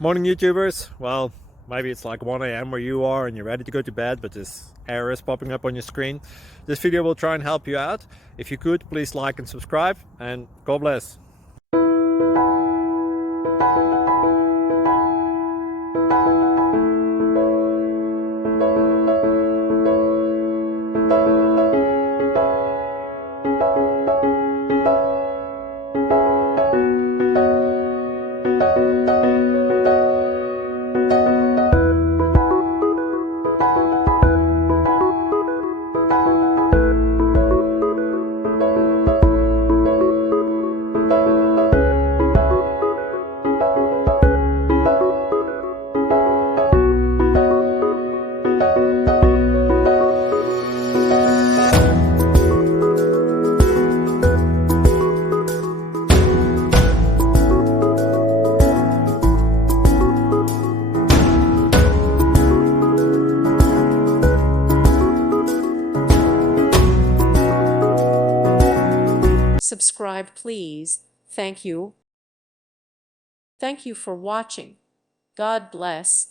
Morning YouTubers. Well, maybe it's like 1 a.m. where you are and you're ready to go to bed, but this error is popping up on your screen. This video will try and help you out. If you could, please like and subscribe, and God bless. Subscribe, please. Thank you. Thank you for watching. God bless.